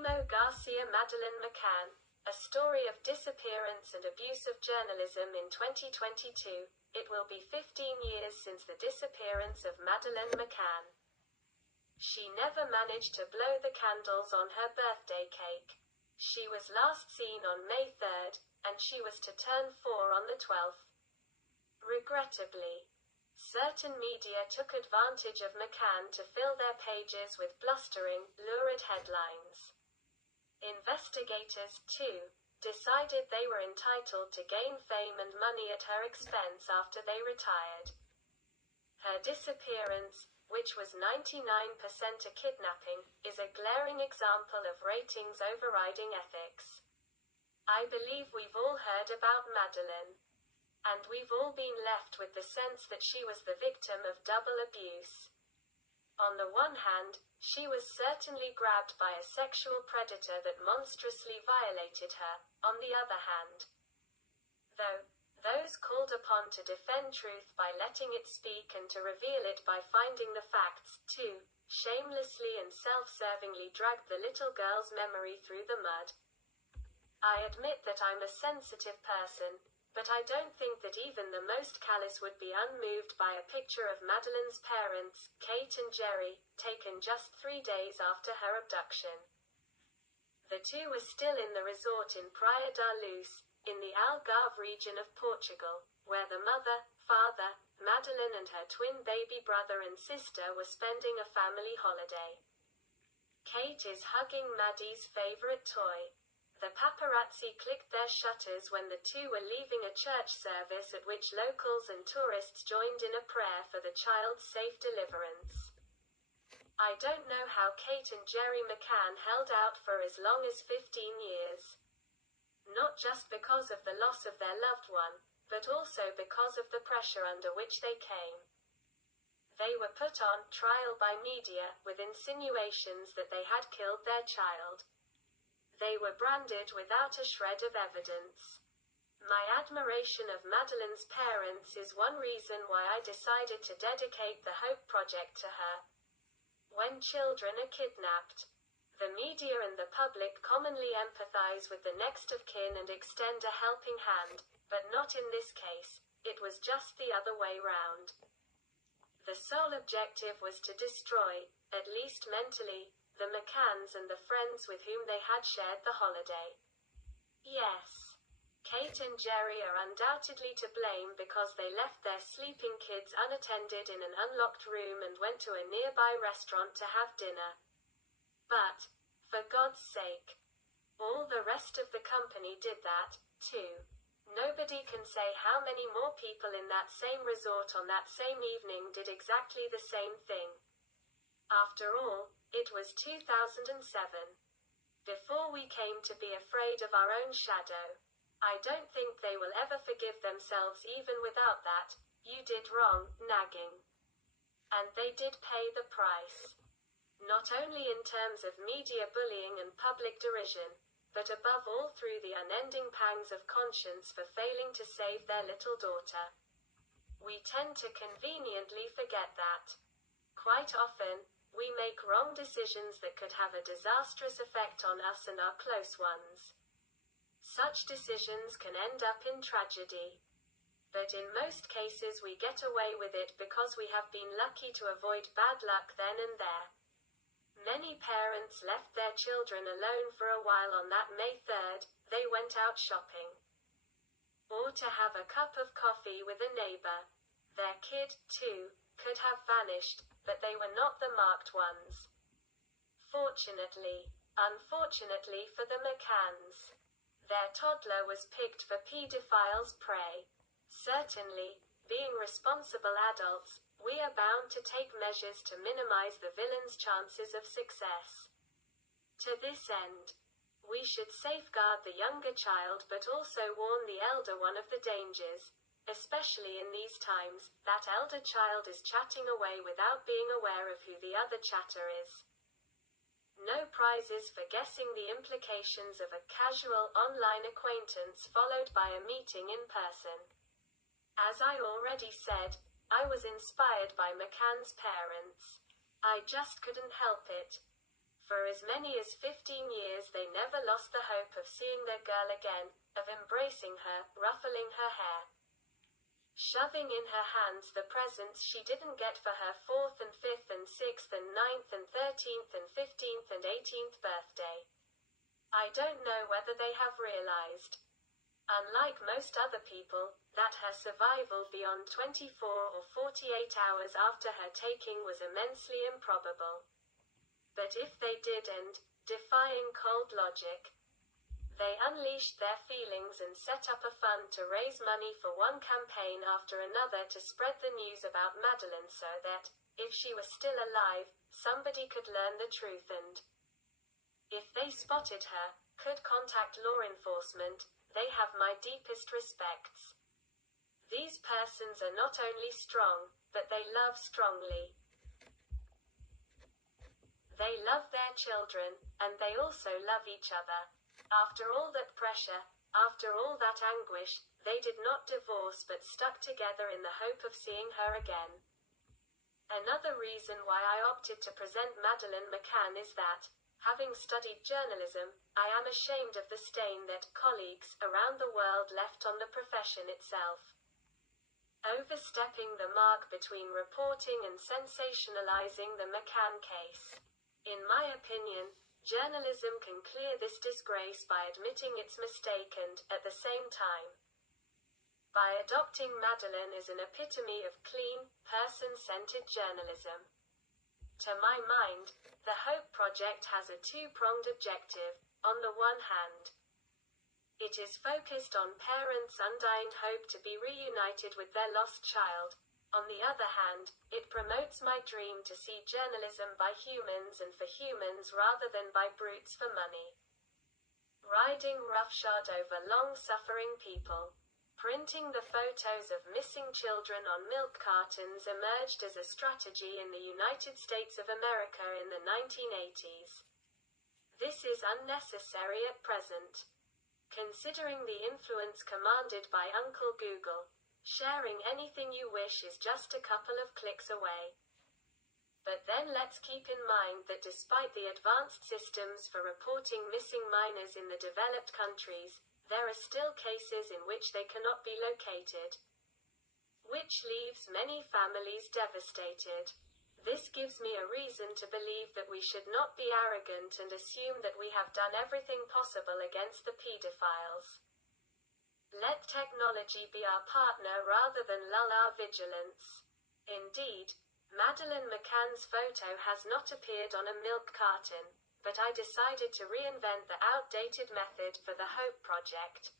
Mimo Garcia, Madeleine McCann, A Story of Disappearance and Abuse of Journalism in 2022. It will be 15 years since the disappearance of Madeleine McCann. She never managed to blow the candles on her birthday cake. She was last seen on May 3rd, and she was to turn 4 on the 12th. Regrettably, certain media took advantage of McCann to fill their pages with blustering, lurid headlines. Investigators, too, decided they were entitled to gain fame and money at her expense after they retired. Her disappearance, which was 99% a kidnapping, is a glaring example of ratings overriding ethics. I believe we've all heard about Madeleine. And we've all been left with the sense that she was the victim of double abuse. On the one hand, she was certainly grabbed by a sexual predator that monstrously violated her. On the other hand, though, those called upon to defend truth by letting it speak and to reveal it by finding the facts, too, shamelessly and self-servingly dragged the little girl's memory through the mud. I admit that I'm a sensitive person, but I don't think that even the most callous would be unmoved by a picture of Madeleine's parents, Kate and Jerry, taken just 3 days after her abduction. The two were still in the resort in Praia da Luz, in the Algarve region of Portugal, where the mother, father, Madeleine and her twin baby brother and sister were spending a family holiday. Kate is hugging Maddie's favorite toy. The paparazzi clicked their shutters when the two were leaving a church service at which locals and tourists joined in a prayer for the child's safe deliverance. I don't know how Kate and Jerry McCann held out for as long as 15 years. Not just because of the loss of their loved one, but also because of the pressure under which they came. They were put on trial by media, with insinuations that they had killed their child. They were branded without a shred of evidence. My admiration of Madeleine's parents is one reason why I decided to dedicate the Hope Project to her. When children are kidnapped, the media and the public commonly empathize with the next of kin and extend a helping hand, but not in this case. It was just the other way round. The sole objective was to destroy, at least mentally, the McCanns and the friends with whom they had shared the holiday. Yes, Kate and Jerry are undoubtedly to blame because they left their sleeping kids unattended in an unlocked room and went to a nearby restaurant to have dinner. But, for God's sake, all the rest of the company did that, too. Nobody can say how many more people in that same resort on that same evening did exactly the same thing. After all, it was 2007. Before we came to be afraid of our own shadow. I don't think they will ever forgive themselves even without that, "You did wrong," nagging. And they did pay the price. Not only in terms of media bullying and public derision, but above all through the unending pangs of conscience for failing to save their little daughter. We tend to conveniently forget that. Quite often, we make wrong decisions that could have a disastrous effect on us and our close ones. Such decisions can end up in tragedy. But in most cases we get away with it because we have been lucky to avoid bad luck then and there. Many parents left their children alone for a while on that May 3rd, they went out shopping. Or to have a cup of coffee with a neighbor. Their kid, too, could have vanished, but they were not the marked ones. Unfortunately for the McCanns, their toddler was picked for pedophiles' prey. Certainly, being responsible adults, we are bound to take measures to minimize the villain's chances of success. To this end, we should safeguard the younger child but also warn the elder one of the dangers. Especially in these times, that elder child is chatting away without being aware of who the other chatter is. No prizes for guessing the implications of a casual online acquaintance followed by a meeting in person. As I already said, I was inspired by McCann's parents. I just couldn't help it. For as many as 15 years they never lost the hope of seeing their girl again, of embracing her, ruffling her hair, shoving in her hands the presents she didn't get for her 4th and 5th and 6th and 9th and 13th and 15th and 18th birthday. I don't know whether they have realized, unlike most other people, that her survival beyond 24 or 48 hours after her taking was immensely improbable. But if they did, and, defying cold logic, they unleashed their feelings and set up a fund to raise money for one campaign after another to spread the news about Madeleine so that, if she was still alive, somebody could learn the truth and, if they spotted her, could contact law enforcement, they have my deepest respects. These persons are not only strong, but they love strongly. They love their children, and they also love each other. After all that pressure, after all that anguish, they did not divorce but stuck together in the hope of seeing her again. Another reason why I opted to present Madeleine McCann is that, having studied journalism, I am ashamed of the stain that colleagues around the world left on the profession itself. Overstepping the mark between reporting and sensationalizing the McCann case. In my opinion, journalism can clear this disgrace by admitting its mistake and, at the same time, by adopting Madeleine as an epitome of clean, person-centered journalism. To my mind, the Hope Project has a two-pronged objective. On the one hand, it is focused on parents' undying hope to be reunited with their lost child. On the other hand, it promotes my dream to see journalism by humans and for humans rather than by brutes for money. Riding roughshod over long-suffering people. Printing the photos of missing children on milk cartons emerged as a strategy in the United States of America in the 1980s. This is unnecessary at present. Considering the influence commanded by Uncle Google, sharing anything you wish is just a couple of clicks away. But then let's keep in mind that despite the advanced systems for reporting missing minors in the developed countries, there are still cases in which they cannot be located, which leaves many families devastated. This gives me a reason to believe that we should not be arrogant and assume that we have done everything possible against the pedophiles. Let technology be our partner rather than lull our vigilance. Indeed, Madeleine McCann's photo has not appeared on a milk carton, but I decided to reinvent the outdated method for the Hope Project.